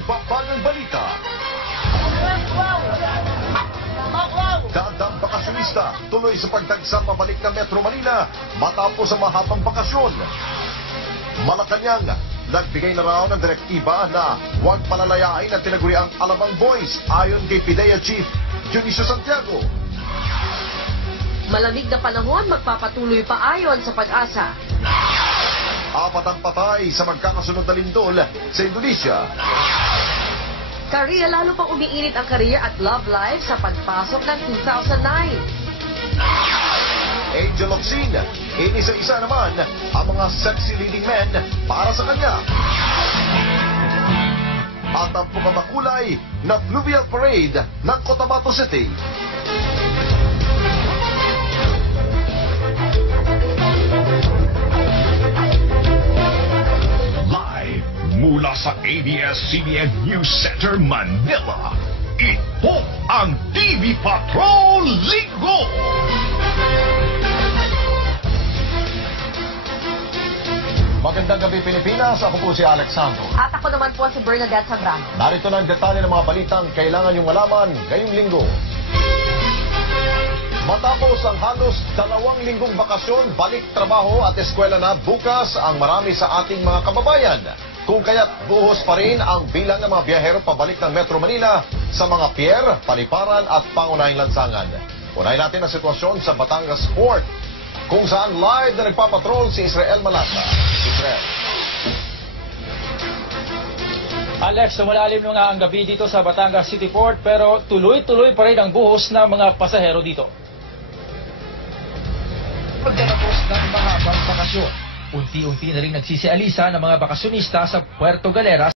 nagbabagang balita. Dadang bakasyonista tuloy sa pagdagsa pabalik ng Metro Manila matapos ang mahabang bakasyon. Malacanang, nagbigay na raw ng direktiba na huwag palalayain at tinaguriang Alabang Boys ayon kay PIDEA Chief Dionisio Santiago. Malamig na panahon magpapatuloy pa ayon sa Pag-asa. 4 ang patay sa magkakasunod na lindol sa Indonesia. Korea lalo pang umiinit ang career at love life sa pagpasok ng 2009. Angel of Sin, inisa-isa naman ang mga sexy leading men para sa kanya. At ang pagmamakulay na Fluvial Parade ng Cotabato City. Live mula sa ABS-CBN News Center, Manila. Ito ang TV Patrol Linggo! Magandang gabi Pilipinas, ako po si Alex Santos. At ako naman po si Bernadette Zambrano. Narito na ang detalye ng mga balitang kailangan yung malaman ngayong linggo. Matapos ang halos 2 linggong bakasyon, balik trabaho at eskwela na bukas ang marami sa ating mga kababayan. Kung kaya't buhos pa rin ang bilang ng mga biyahero pabalik ng Metro Manila sa mga pier, paliparan at pangunahing lansangan. Unahin natin ang sitwasyon sa Batangas Port, kung saan live na nagpapatrol si Israel Malata. Israel. Alex, sumalalim na nga ang gabi dito sa Batangas City Port pero tuloy-tuloy pa rin ang buhos ng mga pasahero dito. Pagkatapos ng mahabang bakasyon, unti-unti na rin nagsisialisa ng mga bakasyonista sa Puerto Galera